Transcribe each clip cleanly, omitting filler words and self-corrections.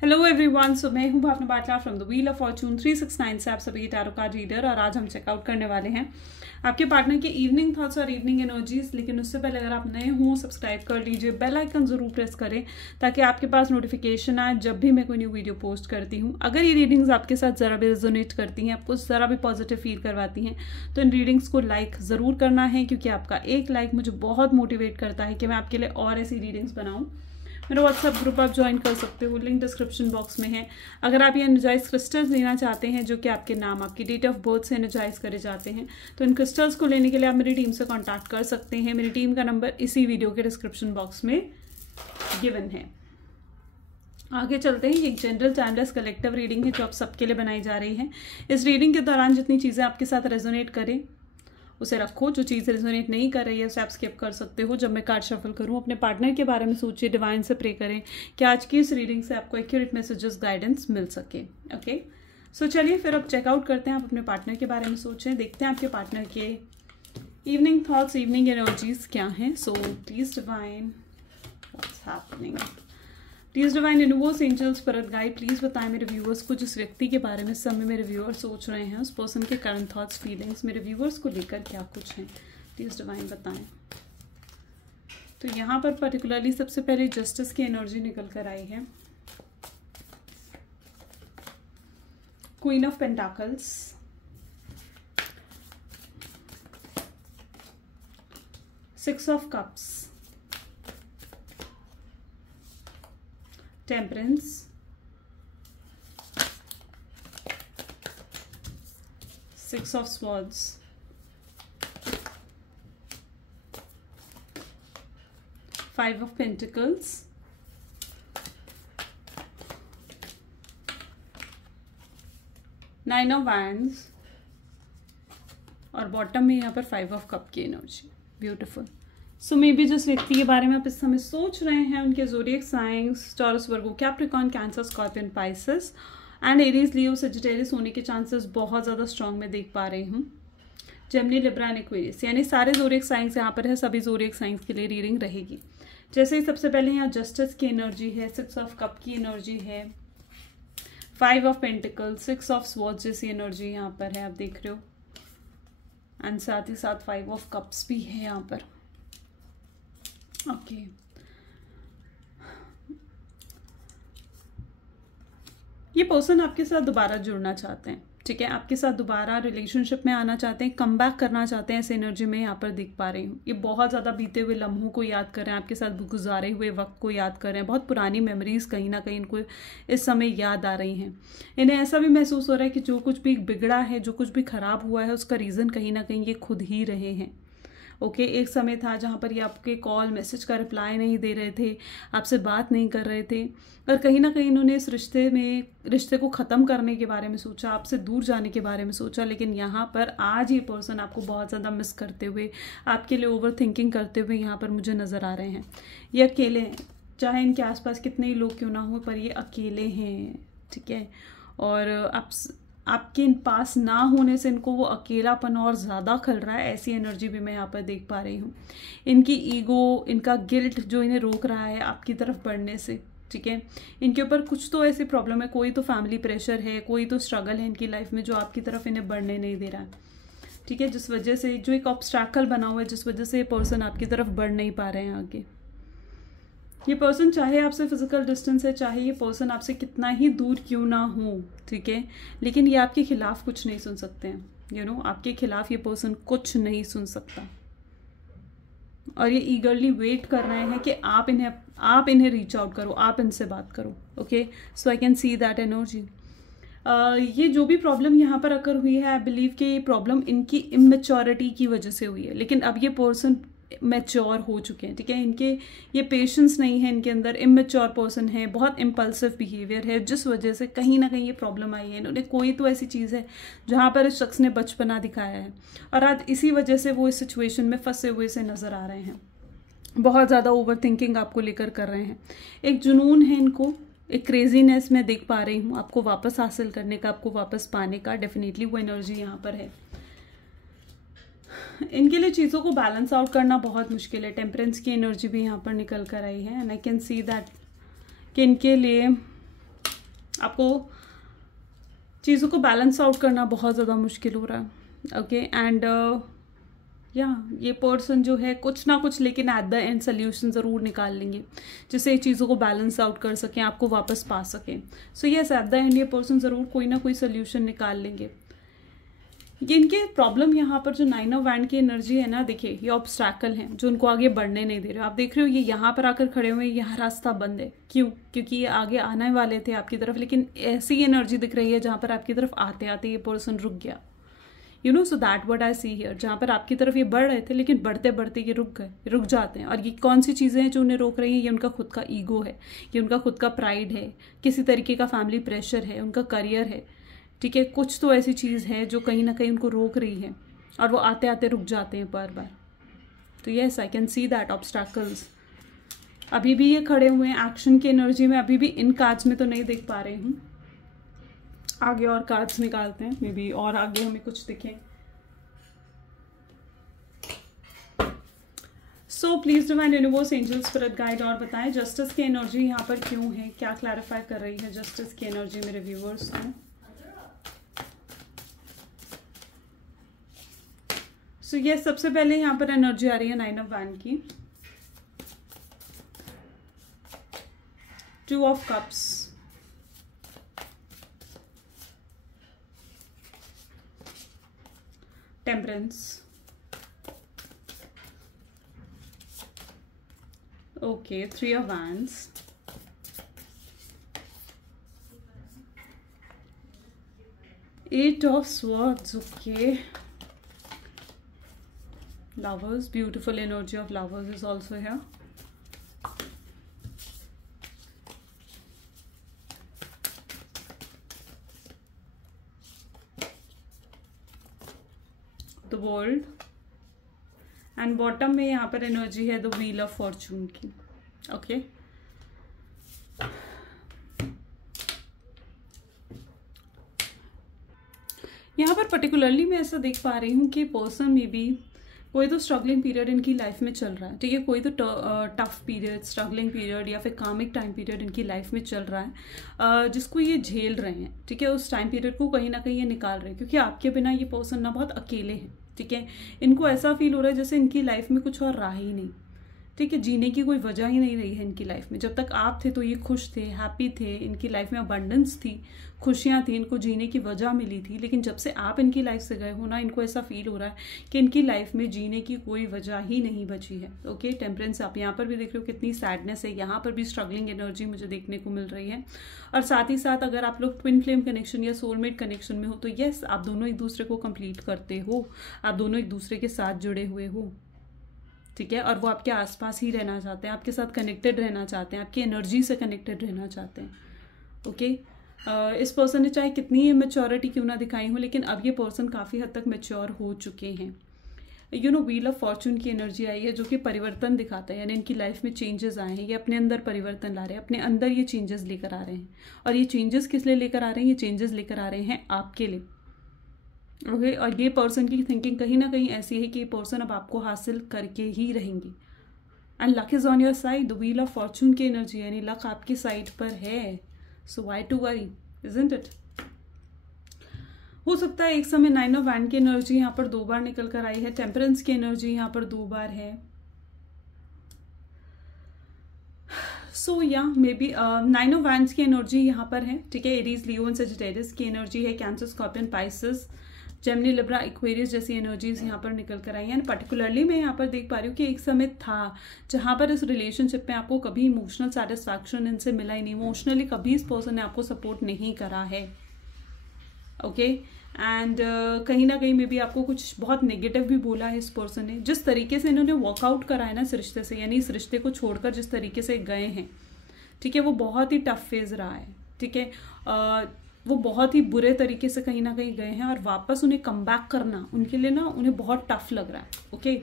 Hello everyone, so मैं हूं Bhavna Batla from the wheel of fortune 369 से आप सभी टैरो कार्ड रीडर। और आज हम चेकआउट करने वाले हैं आपके पार्टनर के इवनिंग थॉट्स और इवनिंग एनर्जीज। लेकिन उससे पहले अगर आप नए हों सब्सक्राइब कर लीजिए, बेल आइकन जरूर प्रेस करें ताकि आपके पास नोटिफिकेशन आए जब भी मैं कोई न्यू वीडियो पोस्ट करती हूँ। अगर ये रीडिंग्स आपके साथ जरा भी रेजोनेट करती हैं, आपको जरा भी पॉजिटिव फील करवाती हैं, तो इन रीडिंग्स को लाइक ज़रूर करना है, क्योंकि आपका एक लाइक मुझे बहुत मोटिवेट करता है कि मैं आपके लिए और ऐसी रीडिंग्स बनाऊँ। मेरा व्हाट्सएप ग्रुप आप ज्वाइन कर सकते हो, लिंक डिस्क्रिप्शन बॉक्स में है। अगर आप ये एनर्जाइज क्रिस्टल्स लेना चाहते हैं जो कि आपके नाम, आपकी डेट ऑफ बर्थ से एनर्जाइज करे जाते हैं, तो इन क्रिस्टल्स को लेने के लिए आप मेरी टीम से कांटेक्ट कर सकते हैं। मेरी टीम का नंबर इसी वीडियो के डिस्क्रिप्शन बॉक्स में गिवन है। आगे चलते हैं। ये एक जनरल टाइमलेस कलेक्टिव रीडिंग है जो आप सबके लिए बनाई जा रही है। इस रीडिंग के दौरान जितनी चीज़ें आपके साथ रेजोनेट करें उसे रखो, जो चीज़ रेजोनेट नहीं कर रही है उसे आप स्किप कर सकते हो। जब मैं कार्ड शफल करूँ अपने पार्टनर के बारे में सोचिए, डिवाइन से प्रे करें कि आज की इस रीडिंग से आपको एक्यूरेट मैसेजेस, गाइडेंस मिल सके। ओके, सो चलिए फिर अब चेकआउट करते हैं। आप अपने पार्टनर के बारे में सोचें, देखते हैं आपके पार्टनर के इवनिंग थॉट्स, इवनिंग एनर्जीज क्या हैं। So please divine, what's happening, please divine universe, angels, spirit guide, please बताएं मेरे व्यूअर्स को जिस व्यक्ति के बारे में समय मेरे व्यूअर्स सोच रहे हैं, उस पर्सन के करंट थॉट्स, फीलिंग्स मेरे व्यूअर्स को लेकर क्या कुछ हैं। प्लीज डिवाइन बताएं। तो यहाँ पर पर्टिकुलरली सबसे पहले जस्टिस की एनर्जी निकल कर आई है। Queen of pentacles, six of cups, temperance, six of swords, five of pentacles, nine of wands और बॉटम में यहाँ पर फाइव ऑफ कप की energy. Beautiful. So may be जिस व्यक्ति के बारे में आप इस समय सोच रहे हैं उनके zodiac science taurus, Virgo, Capricorn, cancer, scorpion, Pisces and Aries, Leo, Sagittarius होने के चांसेस बहुत ज़्यादा स्ट्रॉन्ग में देख पा रही हूँ। जेमिनी, लिब्रा एंड एक्वेरियस, यानी सारे ज़ोडिएक साइंस यहाँ पर है, सभी ज़ोडिएक साइंस के लिए रीडिंग रहेगी। जैसे ही सबसे पहले यहाँ जस्टिस की एनर्जी है, सिक्स ऑफ कप की एनर्जी है, five of pentacle, six of swords जैसी एनर्जी यहाँ पर है, आप देख रहे हो, एंड साथ ही साथ फाइव ऑफ कप्स भी है यहाँ पर। ओके, ये पर्सन आपके साथ दोबारा जुड़ना चाहते हैं, ठीक है, आपके साथ दोबारा रिलेशनशिप में आना चाहते हैं, कम बैक करना चाहते हैं। इस एनर्जी में यहाँ पर दिख पा रही हूँ। ये बहुत ज़्यादा बीते हुए लम्हों को याद कर रहे हैं, आपके साथ गुजारे हुए वक्त को याद कर रहे हैं, बहुत पुरानी मेमोरीज कहीं ना कहीं इनको इस समय याद आ रही हैं। इन्हें ऐसा भी महसूस हो रहा है कि जो कुछ भी बिगड़ा है, जो कुछ भी खराब हुआ है, उसका रीज़न कहीं ना कहीं ये खुद ही रहे हैं। ओके, एक समय था जहाँ पर ये आपके कॉल मैसेज का रिप्लाई नहीं दे रहे थे, आपसे बात नहीं कर रहे थे, और कहीं ना कहीं इन्होंने इस रिश्ते को ख़त्म करने के बारे में सोचा, आपसे दूर जाने के बारे में सोचा। लेकिन यहाँ पर आज ये पर्सन आपको बहुत ज़्यादा मिस करते हुए, आपके लिए ओवर थिंकिंग करते हुए यहाँ पर मुझे नज़र आ रहे हैं। ये अकेले हैं, चाहे इनके आसपास कितने ही लोग क्यों ना हो, पर ये अकेले हैं, ठीक है। और आपके पास ना होने से इनको वो अकेलापन और ज़्यादा खल रहा है, ऐसी एनर्जी भी मैं यहाँ पर देख पा रही हूँ। इनकी ईगो, इनका गिल्ट जो इन्हें रोक रहा है आपकी तरफ बढ़ने से, ठीक है। इनके ऊपर कुछ तो ऐसी प्रॉब्लम है, कोई तो फैमिली प्रेशर है, कोई तो स्ट्रगल है इनकी लाइफ में जो आपकी तरफ इन्हें बढ़ने नहीं दे रहा है, ठीक है। जिस वजह से जो एक ऑब्स्ट्रैकल बना हुआ है, जिस वजह से ये पर्सन आपकी तरफ बढ़ नहीं पा रहे हैं आगे। ये पर्सन चाहे आपसे फिजिकल डिस्टेंस है, चाहे ये पर्सन आपसे कितना ही दूर क्यों ना हो, ठीक है, लेकिन ये आपके खिलाफ कुछ नहीं सुन सकते हैं। यू नो, आपके खिलाफ ये पर्सन कुछ नहीं सुन सकता, और ये ईगरली वेट कर रहे हैं कि आप इन्हें रीच आउट करो, आप इनसे बात करो। Okay, so I can see that energy. ये जो भी प्रॉब्लम यहाँ पर अकर हुई है, आई बिलीव कि ये प्रॉब्लम इनकी इमेच्योरिटी की वजह से हुई है। लेकिन अब ये पर्सन मैच्योर हो चुके हैं, ठीक है। इनके ये पेशेंस नहीं है इनके अंदर, इमेच्योर पर्सन है, बहुत इम्पल्सिव बिहेवियर है, जिस वजह से कहीं ना कहीं ये प्रॉब्लम आई है। इन्होंने कोई तो ऐसी चीज़ है जहाँ पर इस शख्स ने बचपना दिखाया है, और आज इसी वजह से वो इस सिचुएशन में फंसे हुए से नज़र आ रहे हैं। बहुत ज़्यादा ओवर थिंकिंग आपको लेकर कर रहे हैं, एक जुनून है इनको, एक क्रेजीनेस मैं देख पा रही हूँ आपको वापस हासिल करने का, आपको वापस पाने का। डेफिनेटली वो एनर्जी यहाँ पर है। इनके लिए चीज़ों को बैलेंस आउट करना बहुत मुश्किल है। टेम्परेंस की एनर्जी भी यहाँ पर निकल कर आई है, and I can see that कि इनके लिए आपको चीज़ों को बैलेंस आउट करना बहुत ज़्यादा मुश्किल हो रहा है। ओके, एंड ये पर्सन जो है कुछ ना कुछ लेकिन एट द एंड सोल्यूशन ज़रूर निकाल लेंगे जिससे चीज़ों को बैलेंस आउट कर सकें, आपको वापस पा सकें। So yes, at the end ये पर्सन ज़रूर कोई ना कोई सोल्यूशन निकाल लेंगे। ये इनके प्रॉब्लम यहाँ पर जो 9 ऑफ वैंड की एनर्जी है ना, देखिए ये ऑब्स्टैकल हैं जो उनको आगे बढ़ने नहीं दे रहे। आप देख रहे हो ये यहाँ पर आकर खड़े हुए हैं, यहाँ रास्ता बंद है। क्यों? क्योंकि ये आगे आने वाले थे आपकी तरफ, लेकिन ऐसी एनर्जी दिख रही है जहाँ पर आपकी तरफ आते आते ये पर्सन रुक गया। You know, so that what I see here. जहाँ पर आपकी तरफ ये बढ़ रहे थे लेकिन बढ़ते बढ़ते ये रुक गए, रुक जाते हैं। और ये कौन सी चीज़ें हैं जो उन्हें रोक रही हैं? ये उनका खुद का ईगो है, ये उनका खुद का प्राइड है, किसी तरीके का फैमिली प्रेशर है, उनका करियर है। ठीक है, कुछ तो ऐसी चीज़ है जो कहीं ना कहीं उनको रोक रही है और वो आते आते रुक जाते हैं बार बार। तो yes, I can see that obstacles. अभी भी ये खड़े हुए हैं एक्शन की एनर्जी में, अभी भी इन कार्ड्स में तो नहीं देख पा रही हूँ। आगे और कार्ड्स निकालते हैं, मे बी और आगे हमें कुछ दिखे। सो please divine universe, angel, spirit guide और बताएं जस्टिस की एनर्जी यहाँ पर क्यों है, क्या क्लैरिफाई कर रही है जस्टिस की एनर्जी मेरे व्यूवर्स को। सो ये सबसे पहले यहाँ पर एनर्जी आ रही है 9 ऑफ वैंड की, 2 of cups, temperance, okay, 3 of wands, eight of swords, okay, lovers, beautiful energy of lovers is also here. The world and bottom में यहाँ पर एनर्जी है the wheel of fortune की। ओके, यहाँ पर पर्टिकुलरली मैं ऐसा देख पा रही हूँ कि पर्सन में भी कोई तो स्ट्रगलिंग पीरियड इनकी लाइफ में चल रहा है। ठीक है, कोई तो टफ पीरियड, स्ट्रगलिंग पीरियड या फिर कामिक टाइम पीरियड इनकी लाइफ में चल रहा है, जिसको ये झेल रहे हैं। ठीक है, उस टाइम पीरियड को कहीं ना कहीं ये निकाल रहे हैं, क्योंकि आपके बिना ये पर्सन ना बहुत अकेले हैं। ठीक है, इनको ऐसा फील हो रहा है जैसे इनकी लाइफ में कुछ और रहा ही नहीं। ठीक है, जीने की कोई वजह ही नहीं रही है इनकी लाइफ में। जब तक आप थे तो ये खुश थे, हैप्पी थे, इनकी लाइफ में अबंडेंस थी, खुशियाँ थी, इनको जीने की वजह मिली थी। लेकिन जब से आप इनकी लाइफ से गए हो ना, इनको ऐसा फील हो रहा है कि इनकी लाइफ में जीने की कोई वजह ही नहीं बची है। ओके, टेम्परेंस, आप यहाँ पर भी देख रहे हो कितनी सैडनेस है, यहाँ पर भी स्ट्रगलिंग एनर्जी मुझे देखने को मिल रही है। और साथ ही साथ अगर आप लोग ट्विन फ्लेम कनेक्शन या सोलमेट कनेक्शन में हो तो यस, आप दोनों एक दूसरे को कंप्लीट करते हो, आप दोनों एक दूसरे के साथ जुड़े हुए हो। ठीक है, और वो आपके आसपास ही रहना चाहते हैं, आपके साथ कनेक्टेड रहना चाहते हैं, आपकी एनर्जी से कनेक्टेड रहना चाहते हैं। ओके, इस पर्सन ने चाहे कितनी मैच्योरिटी क्यों ना दिखाई हो, लेकिन अब ये पर्सन काफ़ी हद तक मैच्योर हो चुके हैं। You know, wheel of fortune की एनर्जी आई है जो कि परिवर्तन दिखाता है, यानी इनकी लाइफ में चेंजेस आए हैं, ये अपने अंदर परिवर्तन ला रहे हैं, अपने अंदर ये चेंजेस लेकर आ रहे हैं। और ये चेंजेस किस लिए लेकर आ रहे हैं? ये चेंजेस लेकर आ रहे हैं आपके लिए। ओके, और ये पर्सन की थिंकिंग कहीं ना कहीं ऐसी है कि ये पर्सन अब आपको हासिल करके ही रहेंगे। And luck is on your side, the wheel of fortune की एनर्जी, यानी लक आपकी साइड पर है। So why to worry, isn't it? हो सकता है एक समय 9 ऑफ वैंड की एनर्जी यहाँ पर 2 बार निकल कर आई है, टेम्परेंस की एनर्जी यहाँ पर 2 बार है। सो या मे बी 9 ऑफ वैंड्स की एनर्जी यहाँ पर है। ठीक है, एरीज, लियो एंड सजिटेरियस की एनर्जी है, cancer, scorpion, Pisces, Gemini, Libra, Aquarius जैसी एनर्जीज यहाँ पर निकल कर आई हैं। पर्टिकुलरली मैं यहाँ पर देख पा रही हूँ कि एक समय था जहाँ पर इस रिलेशनशिप में आपको कभी इमोशनल सेटिस्फैक्शन इनसे मिला ही नहीं, इमोशनली कभी इस पर्सन ने आपको सपोर्ट नहीं करा है। ओके, एंड कहीं ना कहीं में भी आपको कुछ बहुत नेगेटिव भी बोला है इस पर्सन ने। जिस तरीके से इन्होंने वर्कआउट करा है ना इस रिश्ते से, यानी इस रिश्ते को छोड़कर जिस तरीके से गए हैं, ठीक है, वो बहुत ही टफ फेज रहा है। ठीक है, वो बहुत ही बुरे तरीके से कहीं ना कहीं गए हैं और वापस उन्हें कम बैक करना उनके लिए ना उन्हें बहुत टफ लग रहा है। ओके,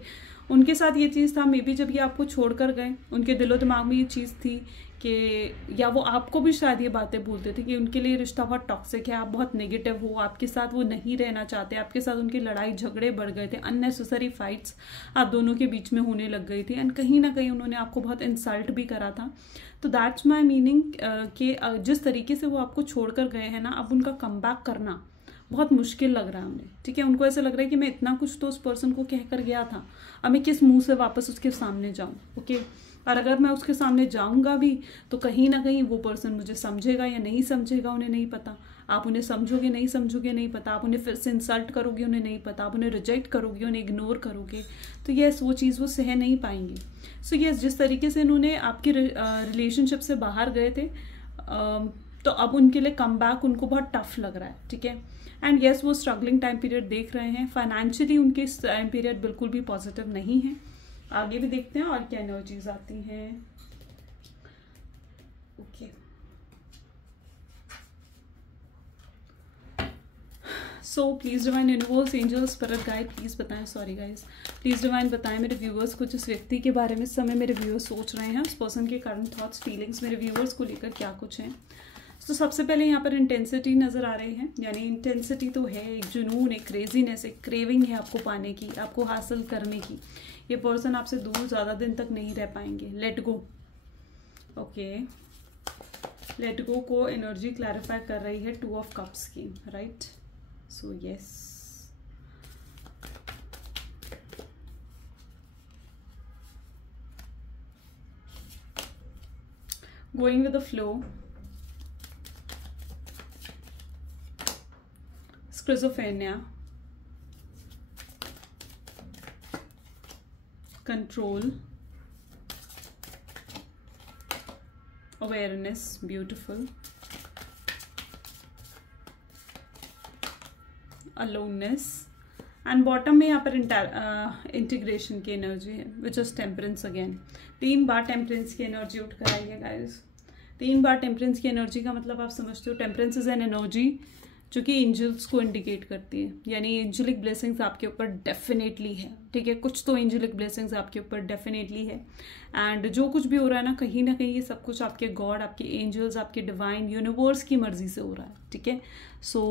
उनके साथ ये चीज़ था, मे बी जब ये आपको छोड़कर गए उनके दिलो दिमाग में ये चीज़ थी कि, या वो आपको भी शायद ये बातें बोलते थे कि उनके लिए रिश्ता बहुत टॉक्सिक है, आप बहुत नेगेटिव हो, आपके साथ वो नहीं रहना चाहते, आपके साथ उनकी लड़ाई झगड़े बढ़ गए थे, अननेसेसरी फाइट्स आप दोनों के बीच में होने लग गई थी, एंड कहीं ना कहीं उन्होंने आपको बहुत इंसल्ट भी करा था। तो दैट्स माई मीनिंग कि जिस तरीके से वो आपको छोड़कर गए हैं ना, अब उनका कमबैक करना बहुत मुश्किल लग रहा है उन्हें, ठीक है। उनको ऐसा लग रहा है कि मैं इतना कुछ तो उस पर्सन को कह कर गया था, अब मैं किस मुंह से वापस उसके सामने जाऊं, ओके। और अगर मैं उसके सामने जाऊंगा भी तो कहीं ना कहीं वो पर्सन मुझे समझेगा या नहीं समझेगा, उन्हें नहीं पता। आप उन्हें समझोगे नहीं समझोगे नहीं पता, आप उन्हें फिर से इंसल्ट करोगे उन्हें नहीं पता, आप उन्हें रिजेक्ट करोगे उन्हें इग्नोर करोगे, तो यस वो चीज़ वो सह नहीं पाएंगे। सो यस, जिस तरीके से इन्होंने आपकी रिलेशनशिप से बाहर गए थे, तो अब उनके लिए कम बैक उनको बहुत टफ लग रहा है, ठीक है। एंड यस, वो स्ट्रगलिंग टाइम पीरियड देख रहे हैं, फाइनेंशियली उनके टाइम पीरियड बिल्कुल भी पॉजिटिव नहीं है। आगे भी देखते हैं और क्या एनर्जीज आती हैं। Okay, so please divine universe, angels, spirit guide, please बताएं, सॉरी गाइज, प्लीज डिवाइन बताएं मेरे व्यूअर्स को, जिस व्यक्ति के बारे में इस समय मेरे व्यूअर्स सोच रहे हैं, उस पर्सन के करंट थॉट्स फीलिंग्स मेरे व्यूअर्स को लेकर क्या कुछ हैं। तो सबसे पहले यहाँ पर इंटेंसिटी नज़र आ रही है, यानी इंटेंसिटी तो है, एक जुनून, एक क्रेजीनेस, एक क्रेविंग है आपको पाने की, आपको हासिल करने की। ये पर्सन आपसे दूर ज़्यादा दिन तक नहीं रह पाएंगे। Let go, okay, let go को एनर्जी क्लैरिफाई कर रही है 2 ऑफ कप्स की, right. So yes, going with the flow, schizophrenia, control, awareness, beautiful, aloneness, and bottom में यहाँ पर इंटीग्रेशन की एनर्जी है, which is temperance again. 3 bar temperance की एनर्जी उठ कर आई है गाइस। 3 बार टेम्परेंस की एनर्जी का मतलब आप समझते हो, टेम्परेंस इज एन एनर्जी जो कि एंजल्स को इंडिकेट करती है, यानी एंजलिक ब्लेसिंग्स आपके ऊपर डेफिनेटली है, ठीक है। कुछ तो एंजलिक ब्लेसिंग्स आपके ऊपर डेफिनेटली है, एंड जो कुछ भी हो रहा है ना कहीं ये सब कुछ आपके गॉड, आपके एंजल्स, आपके डिवाइन यूनिवर्स की मर्जी से हो रहा है, ठीक है। सो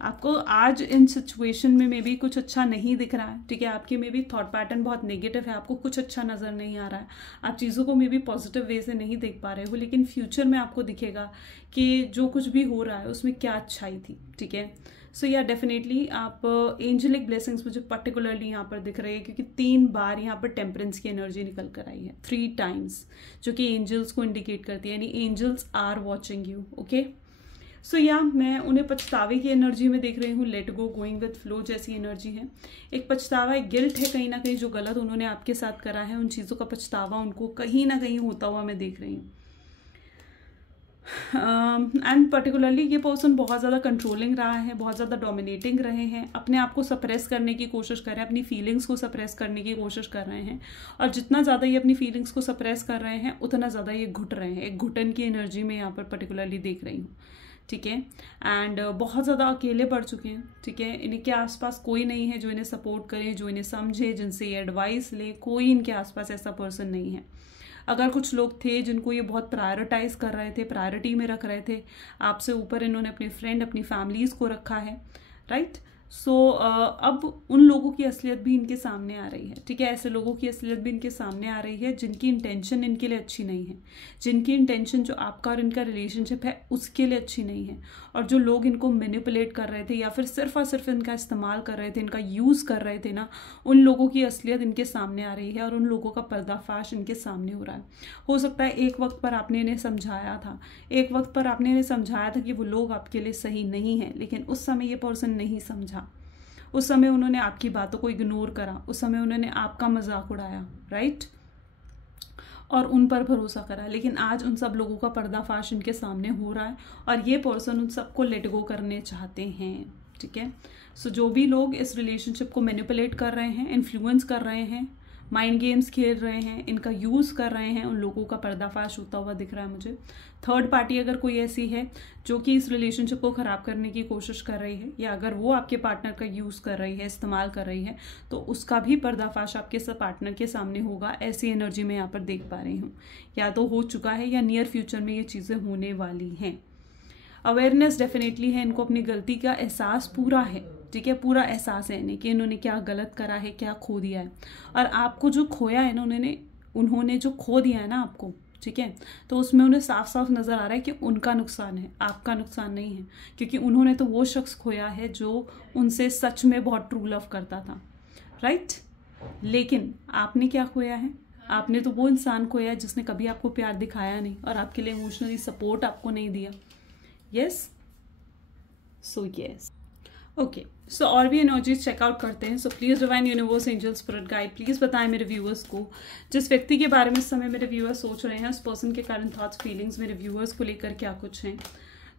आपको आज इन सिचुएशन में मे बी कुछ अच्छा नहीं दिख रहा है, ठीक है। आपके मे बी थॉट पैटर्न बहुत नेगेटिव है, आपको कुछ अच्छा नज़र नहीं आ रहा है, आप चीज़ों को मे बी पॉजिटिव वे से नहीं देख पा रहे हो, लेकिन फ्यूचर में आपको दिखेगा कि जो कुछ भी हो रहा है उसमें क्या अच्छाई थी, ठीक है। सो या डेफिनेटली आप एंजलिक ब्लेसिंग्स मुझे पर्टिकुलरली यहाँ पर दिख रही है, क्योंकि 3 बार यहाँ पर टेम्परेंस की एनर्जी निकल कर आई है, 3 टाइम्स, जो कि एंजल्स को इंडिकेट करती है, यानी angels are watching you, okay. So yeah मैं उन्हें पछतावे की एनर्जी में देख रही हूँ, let go, going with flow जैसी एनर्जी है। एक पछतावा, एक गिल्ट है कहीं ना कहीं, जो गलत उन्होंने आपके साथ करा है उन चीज़ों का पछतावा उनको कहीं ना कहीं होता हुआ मैं देख रही हूँ। एंड पर्टिकुलरली ये पर्सन बहुत ज़्यादा कंट्रोलिंग रहा है, बहुत ज़्यादा डोमिनेटिंग रहे हैं, अपने आप को सप्रेस करने की कोशिश कर रहे हैं, अपनी फीलिंग्स को सप्रेस करने की कोशिश कर रहे हैं, और जितना ज़्यादा ये अपनी फीलिंग्स को सप्रेस कर रहे हैं उतना ज़्यादा ये घुट रहे हैं। एक घुटन की एनर्जी में यहाँ पर पर्टिकुलरली देख रही हूँ, ठीक है। एंड बहुत ज़्यादा अकेले पड़ चुके हैं, ठीक है। इनके आसपास कोई नहीं है जो इन्हें सपोर्ट करे, जो इन्हें समझे, जिनसे ये एडवाइस ले, कोई इनके आसपास ऐसा पर्सन नहीं है। अगर कुछ लोग थे जिनको ये बहुत प्रायोरिटाइज कर रहे थे, प्रायोरिटी में रख रहे थे, आपसे ऊपर इन्होंने अपने फ्रेंड, अपनी फैमिलीज़ को रखा है, राइट। सो अब उन लोगों की असलियत भी इनके सामने आ रही है, ठीक है। ऐसे लोगों की असलियत भी इनके सामने आ रही है जिनकी इंटेंशन इनके लिए अच्छी नहीं है, जिनकी इंटेंशन जो आपका और इनका रिलेशनशिप है उसके लिए अच्छी नहीं है, और जो लोग इनको मैनिपुलेट कर रहे थे या फिर सिर्फ और सिर्फ इनका इस्तेमाल कर रहे थे, इनका यूज़ कर रहे थे ना, उन लोगों की असलियत इनके सामने आ रही है और उन लोगों का पर्दाफाश इनके सामने हो रहा है। हो सकता है एक वक्त पर आपने इन्हें समझाया था, एक वक्त पर आपने इन्हें समझाया था कि वो लोग आपके लिए सही नहीं है, लेकिन उस समय ये पर्सन नहीं समझा, उस समय उन्होंने आपकी बातों को इग्नोर करा, उस समय उन्होंने आपका मजाक उड़ाया, राइट, और उन पर भरोसा करा। लेकिन आज उन सब लोगों का पर्दाफाश इनके सामने हो रहा है और ये पर्सन उन सबको लेट गो करने चाहते हैं, ठीक है। सो जो भी लोग इस रिलेशनशिप को मैनिपुलेट कर रहे हैं, इन्फ्लुएंस कर रहे हैं, माइंड गेम्स खेल रहे हैं, इनका यूज़ कर रहे हैं, उन लोगों का पर्दाफाश होता हुआ दिख रहा है मुझे। थर्ड पार्टी अगर कोई ऐसी है जो कि इस रिलेशनशिप को ख़राब करने की कोशिश कर रही है, या अगर वो आपके पार्टनर का यूज़ कर रही है, इस्तेमाल कर रही है, तो उसका भी पर्दाफाश आपके पार्टनर के सामने होगा। ऐसी एनर्जी मैं यहाँ पर देख पा रही हूँ, या तो हो चुका है या नियर फ्यूचर में ये चीज़ें होने वाली हैं। अवेयरनेस डेफिनेटली है, इनको अपनी गलती का एहसास पूरा है, ठीक है, पूरा एहसास है इन्हें कि इन्होंने क्या गलत करा है, क्या खो दिया है। और आपको जो खोया है ना, उन्होंने जो खो दिया है ना आपको, ठीक है, तो उसमें उन्हें साफ साफ नज़र आ रहा है कि उनका नुकसान है, आपका नुकसान नहीं है। क्योंकि उन्होंने तो वो शख्स खोया है जो उनसे सच में बहुत ट्रू लव करता था, राइट। लेकिन आपने क्या खोया है? आपने तो वो इंसान खोया है जिसने कभी आपको प्यार दिखाया नहीं और आपके लिए इमोशनली सपोर्ट आपको नहीं दिया। Yes, so yes, okay. So और भी एनर्जीज चेकआउट करते हैं। So please divine universe, angel, spirit guide, please बताएं मेरे व्यूअर्स को, जिस व्यक्ति के बारे में इस समय मेरे व्यूअर्स सोच रहे हैं, उस पर्सन के करंट थॉट्स, फीलिंग्स मेरे व्यूअर्स को लेकर क्या कुछ हैं।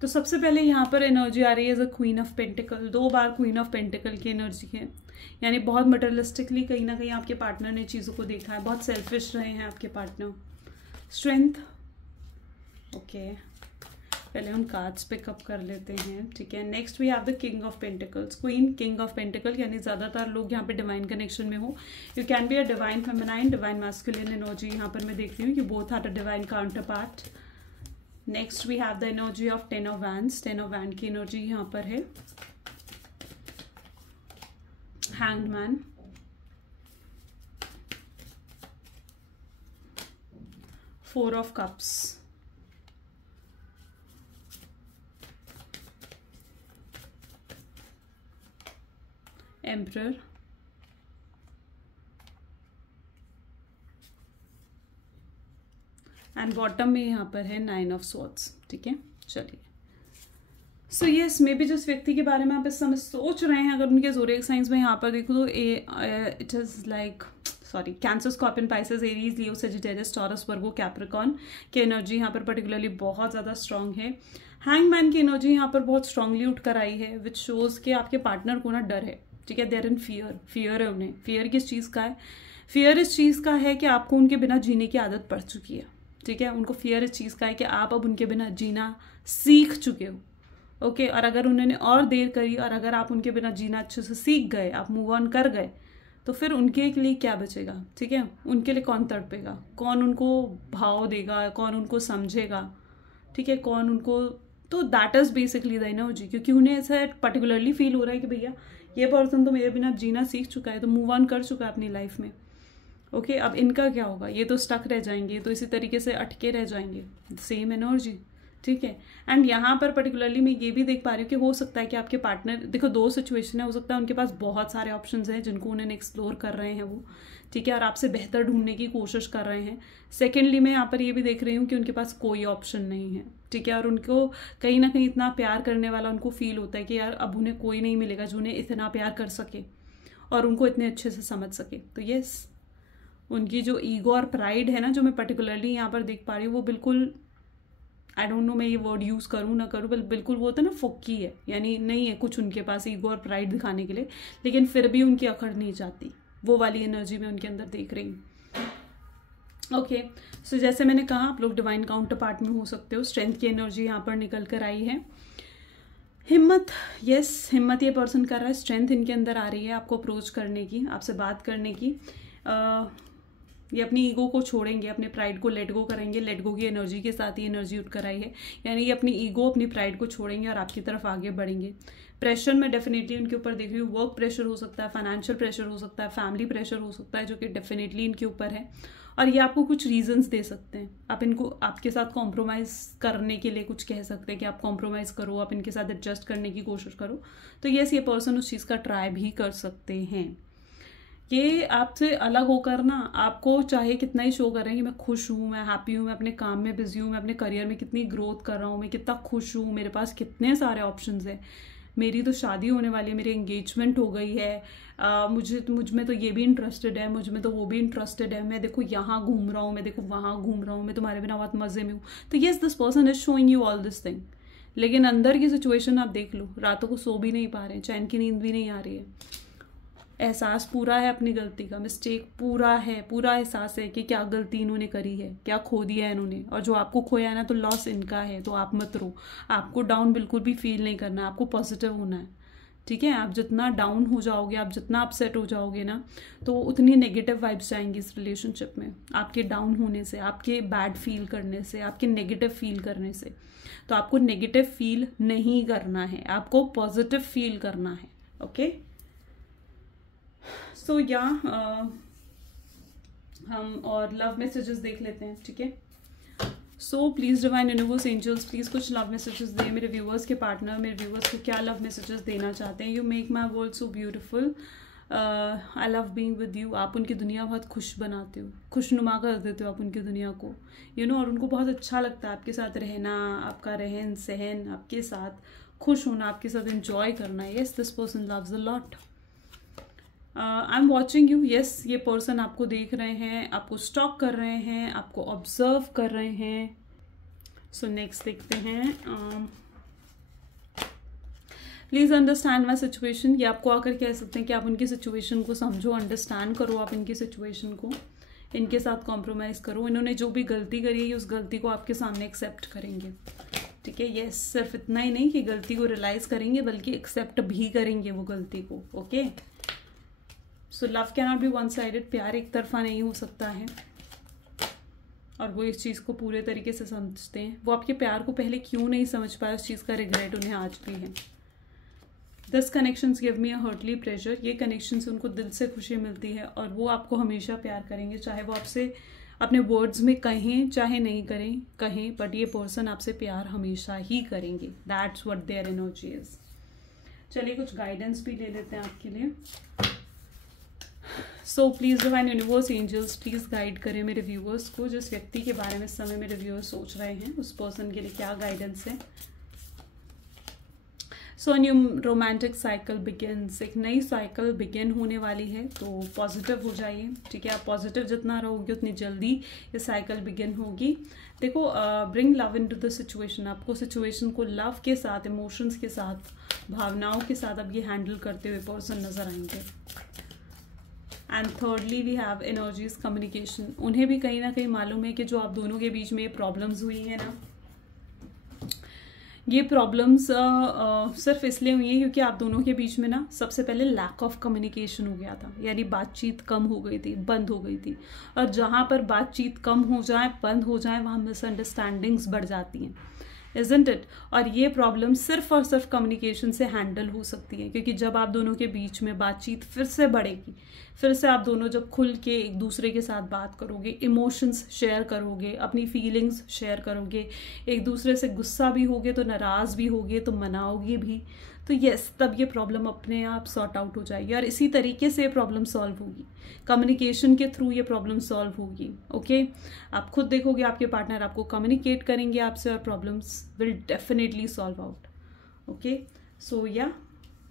तो सबसे पहले यहाँ पर एनर्जी आ रही है as a queen of pentacle. 2 बार क्वीन ऑफ पेंटिकल की एनर्जी है, यानी बहुत मटेरियलिस्टिकली कहीं ना कहीं आपके पार्टनर ने चीज़ों को देखा है, बहुत सेल्फिश रहे हैं आपके पार्टनर। स्ट्रेंथ, ओके, पहले हम कार्ड्स पिकअप कर लेते हैं, ठीक है। Next we have the king of pentacles, queen, king of pentacle, यानी ज़्यादातर लोग यहाँ पे डिवाइन कनेक्शन में हो। You can be a divine feminine, divine masculine energy यहाँ पर मैं देख रही हूँ, you both are the divine counterpart. Next we have the energy of 10 of wands, 10 of wand की एनर्जी यहाँ पर है। Hanged man, four of cups, emperor, and bottom में यहाँ पर है 9 ऑफ स्वॉर्ड्स, ठीक है। चलिए, सो यस, मे बी जिस व्यक्ति के बारे में आप इस समय सोच रहे हैं, अगर उनके ज़ोडिएक साइंस में यहाँ पर देखो तो it is like cancer, scorpion, Pisces, Aries, Leo, Sagittarius, taurus, Virgo, Capricorn की एनर्जी यहाँ पर पर्टिकुलरली बहुत ज़्यादा स्ट्रांग है। हैंगमैन की एनर्जी यहाँ पर बहुत स्ट्रांगली उठ कर आई है, विच शोज़ कि आपके पार्टनर को ना डर है, ठीक है, देयर इन फियर है उन्हें। फियर किस चीज़ का है? फियर इस चीज़ का है कि आपको उनके बिना जीने की आदत पड़ चुकी है, ठीक है। उनको फियर इस चीज़ का है कि आप अब उनके बिना जीना सीख चुके हो, ओके। और अगर उन्होंने और देर करी और अगर आप उनके बिना जीना अच्छे से सीख गए, आप मूव ऑन कर गए, तो फिर उनके लिए क्या बचेगा, ठीक है। उनके लिए कौन तड़पेगा, कौन उनको भाव देगा, कौन उनको समझेगा, ठीक है, कौन उनको, तो that is basically the energy. क्योंकि उन्हें ऐसा पर्टिकुलरली फील हो रहा है कि भैया ये पर्सन तो मेरे बिना जीना सीख चुका है, तो मूव ऑन कर चुका है अपनी लाइफ में, ओके। अब इनका क्या होगा? ये तो स्टक रह जाएंगे, तो इसी तरीके से अटके रह जाएंगे, सेम एनर्जी, ठीक है। एंड यहाँ पर पर्टिकुलरली मैं ये भी देख पा रही हूँ कि हो सकता है कि आपके पार्टनर, देखो 2 सिचुएशन है, हो सकता है उनके पास बहुत सारे ऑप्शंस हैं जिनको उन्हें एक्सप्लोर कर रहे हैं वो, ठीक है, और आपसे बेहतर ढूंढने की कोशिश कर रहे हैं। सेकेंडली मैं यहाँ पर ये भी देख रही हूँ कि उनके पास कोई ऑप्शन नहीं है, ठीक है, और उनको कहीं ना कहीं इतना प्यार करने वाला उनको फील होता है कि यार अब उन्हें कोई नहीं मिलेगा जो उन्हें इतना प्यार कर सके और उनको इतने अच्छे से समझ सके। तो यस, उनकी जो ईगो और प्राइड है ना, जो मैं पर्टिकुलरली यहाँ पर देख पा रही हूँ, वो बिल्कुल, आई डोंट नो मैं ये वर्ड यूज़ करूँ ना करूँ, बिल्कुल वो होता है ना फुक्की है, यानी नहीं है कुछ उनके पास ईगो और प्राइड दिखाने के लिए, लेकिन फिर भी उनकी अकड़ नहीं जाती, वो वाली एनर्जी मैं उनके अंदर देख रही हूँ, ओके। सो जैसे मैंने कहा, आप लोग डिवाइन काउंटर पार्ट में हो सकते हो। स्ट्रेंथ की एनर्जी यहाँ पर निकल कर आई है। हिम्मत, यस, हिम्मत ये पर्सन कर रहा है, स्ट्रेंथ इनके अंदर आ रही है आपको अप्रोच करने की, आपसे बात करने की। ये अपनी ईगो को छोड़ेंगे, अपने प्राइड को लेट गो करेंगे, लेट गो की एनर्जी के साथ ही एनर्जी उठ कर आई है, यानी ये अपनी ईगो, अपनी प्राइड को छोड़ेंगे और आपकी तरफ आगे बढ़ेंगे। प्रेशर में डेफिनेटली उनके ऊपर देख रही हूँ, वर्क प्रेशर हो सकता है, फाइनेंशियल प्रेशर हो सकता है, फैमिली प्रेशर हो सकता है, जो कि डेफिनेटली इनके ऊपर है। और ये आपको कुछ रीजंस दे सकते हैं, आप इनको आपके साथ कॉम्प्रोमाइज़ करने के लिए कुछ कह सकते हैं कि आप कॉम्प्रोमाइज़ करो, आप इनके साथ एडजस्ट करने की कोशिश करो। तो यस, ये पर्सन उस चीज़ का ट्राई भी कर सकते हैं। ये आपसे अलग होकर ना, आपको चाहे कितना ही शो करें कि मैं खुश हूँ, मैं हैप्पी हूँ, मैं अपने काम में बिजी हूँ, मैं अपने करियर में कितनी ग्रोथ कर रहा हूँ, मैं कितना खुश हूँ, मेरे पास कितने सारे ऑप्शंस हैं, मेरी तो शादी होने वाली है, मेरी एंगेजमेंट हो गई है, मुझ में तो ये भी इंटरेस्टेड है, मुझ में तो वो भी इंटरेस्टेड है, मैं देखो यहाँ घूम रहा हूँ, मैं देखो वहाँ घूम रहा हूँ, मैं तुम्हारे बिना बहुत मज़े में हूँ। तो yes, this person is showing you all this thing, लेकिन अंदर की सिचुएशन आप देख लो, रातों को सो भी नहीं पा रहे हैं, चैन की नींद भी नहीं आ रही है, एहसास पूरा है अपनी गलती का, मिस्टेक पूरा है, पूरा एहसास है कि क्या गलती इन्होंने करी है, क्या खो दिया है इन्होंने, और जो आपको खोया है ना तो लॉस इनका है। तो आप मत रो, आपको डाउन बिल्कुल भी फील नहीं करना है, आपको पॉजिटिव होना है, ठीक है। आप जितना डाउन हो जाओगे, आप जितना अपसेट हो जाओगे ना, तो उतनी नेगेटिव वाइब्स जाएंगी इस रिलेशनशिप में, आपके डाउन होने से, आपके बैड फील करने से, आपके नेगेटिव फील करने से। तो आपको नेगेटिव फील नहीं करना है, आपको पॉजिटिव फील करना है, ओके। सो या हम और लव मैसेजेस देख लेते हैं, ठीक है। So please divine universe angels, please कुछ लव मैसेजेस दें मेरे व्यूवर्स के पार्टनर, मेरे व्यूवर्स को क्या लव मैसेजेस देना चाहते हैं। You make my world so beautiful, I love being with you. आप उनकी दुनिया बहुत खुश बनाते हो, खुशनुमा कर देते हो आप उनकी दुनिया को, यू नो, और उनको बहुत अच्छा लगता है आपके साथ रहना, आपका रहन सहन, आपके साथ खुश होना, आपके साथ एंजॉय करना। Yes, this person loves a lot. I am watching you. Yes, ये पर्सन आपको देख रहे हैं, आपको स्टॉक कर रहे हैं, आपको ऑब्जर्व कर रहे हैं। सो नेक्स्ट देखते हैं, प्लीज़ अंडरस्टैंड माई सिचुएशन। ये आपको आकर कह सकते हैं कि आप उनकी सिचुएशन को समझो, अंडरस्टैंड करो आप इनकी सिचुएशन को, इनके साथ कॉम्प्रोमाइज़ करो। इन्होंने जो भी गलती करी है उस गलती को आपके सामने एक्सेप्ट करेंगे, ठीक है। यस, सिर्फ इतना ही नहीं कि गलती को रियलाइज करेंगे बल्कि एक्सेप्ट भी करेंगे वो गलती को, okay. So love can not be one sided, प्यार एक तरफा नहीं हो सकता है, और वो इस चीज़ को पूरे तरीके से समझते हैं। वो आपके प्यार को पहले क्यों नहीं समझ पाए, उस चीज़ का रिग्रेट उन्हें आज भी है। This connections give me a heartily pressure, ये कनेक्शन से उनको दिल से खुशी मिलती है, और वो आपको हमेशा प्यार करेंगे, चाहे वो आपसे अपने वर्ड्स में कहें चाहे नहीं कहें, बट ये पर्सन आपसे प्यार हमेशा ही करेंगे। That's what their energy is. चलिए कुछ गाइडेंस भी ले लेते हैं आपके लिए। So please divine universe angels, please guide करें मेरे व्यूअर्स को, जिस व्यक्ति के बारे में इस समय मेरे व्यूअर्स सोच रहे हैं उस पर्सन के लिए क्या गाइडेंस है। So new romantic cycle begins, एक नई साइकिल बिगिन होने वाली है, तो पॉजिटिव हो जाइए, ठीक है। आप पॉजिटिव जितना रहोगे उतनी जल्दी ये साइकिल बिगिन होगी। देखो, bring love into the situation, आपको सिचुएशन को लव के साथ, इमोशंस के साथ, भावनाओं के साथ अब ये हैंडल करते हुए पर्सन नजर आएंगे। And thirdly we have energies communication, उन्हें भी कहीं ना कहीं मालूम है कि जो आप दोनों के बीच में ये प्रॉब्लम्स हुई है ना, ये प्रॉब्लम्स सिर्फ इसलिए हुई है क्योंकि आप दोनों के बीच में ना सबसे पहले लैक ऑफ कम्युनिकेशन हो गया था, यानी बातचीत कम हो गई थी, बंद हो गई थी। और जहाँ पर बातचीत कम हो जाए, बंद हो जाए, वहाँ मिसअंडरस्टैंडिंग्स बढ़ जाती हैं, इज़न्ट इट। और ये प्रॉब्लम सिर्फ और सिर्फ कम्युनिकेशन से हैंडल हो सकती है, क्योंकि जब आप दोनों के बीच में बातचीत फिर से बढ़ेगी, फिर से आप दोनों जब खुल के एक दूसरे के साथ बात करोगे, इमोशंस शेयर करोगे, अपनी फीलिंग्स शेयर करोगे, एक दूसरे से गुस्सा भी होगे तो नाराज़ भी होगे तो मनाओगे भी, तो यस, तब ये प्रॉब्लम अपने आप सॉर्ट आउट हो जाएगी। और इसी तरीके से ये प्रॉब्लम सॉल्व होगी, कम्युनिकेशन के थ्रू ये प्रॉब्लम सॉल्व होगी, ओके। आप खुद देखोगे आपके पार्टनर आपको कम्युनिकेट करेंगे आपसे, और problems will definitely solve out, okay. So yeah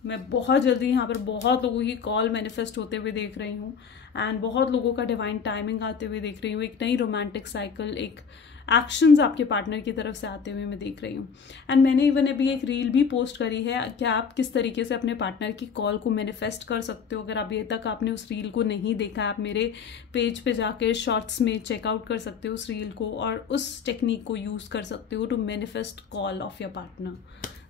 मैं बहुत जल्दी यहाँ पर बहुत लोगों की कॉल मैनिफेस्ट होते हुए देख रही हूँ, एंड बहुत लोगों का डिवाइन टाइमिंग आते हुए देख रही हूँ। एक नई रोमांटिक साइकिल, एक एक्शंस आपके पार्टनर की तरफ से आते हुए मैं देख रही हूँ। एंड मैंने इवन अभी एक रील भी पोस्ट करी है कि आप किस तरीके से अपने पार्टनर की कॉल को मैनिफेस्ट कर सकते हो। अगर अभी तक आपने उस रील को नहीं देखा, आप मेरे पेज पे जाकर शॉर्ट्स में चेकआउट कर सकते हो उस रील को, और उस टेक्निक को यूज़ कर सकते हो to manifest call of your partner.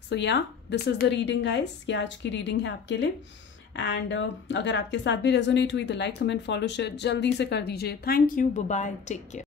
So yeah this is the reading guys, ये आज की रीडिंग है आपके लिए। एंड अगर आपके साथ भी रेजोनेट हुई तो लाइक, कमेंट, फॉलो, शेयर जल्दी से कर दीजिए। Thank you, bye bye, take care.